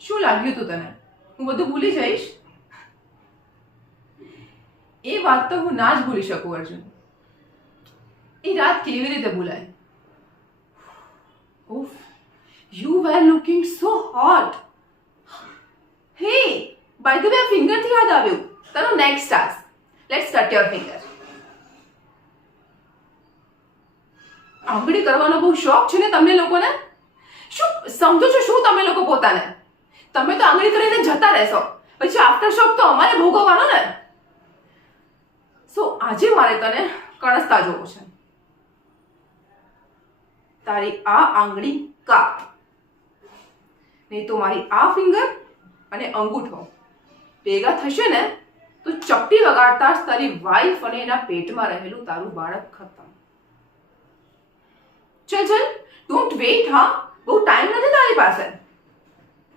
શું લાગ્યું તું તને? હું બધું ભૂલી જઈશ? એ વાત તો હું ના જ ભૂલી શકું અર્જુન. એ રાત કેવી રીતે ભૂલાય? ઉફ, you were looking so hot. Hey, by the way, finger થી યાદ આવ્યું. તારો next task. Let's cut your finger. આંગળી કરવાનો બહુ શોખ છે ને તમને લોકોને? શું સમજો છો શું તમે લોકો પોતાને? તમે તો આંગળી કરીને જતા રહેશો, પછી આફ્ટર શોક તો અમારે ભોગવવાનો ને. સો આજે મારે તને કણસતા જોવો છે. તારી આ આંગળી કાપ, નહીં તો મારી આ ફિંગર અને અંગૂઠો ભેગા થશે ને તો ચપટી વગાડતા જ તારી વાઈફ અને એના પેટમાં રહેલું તારું બાળક ખતમ. ચલ ચલ, ડોન્ટ વેઇટ. હા, બહુ ટાઈમ નથી તારી પાસે.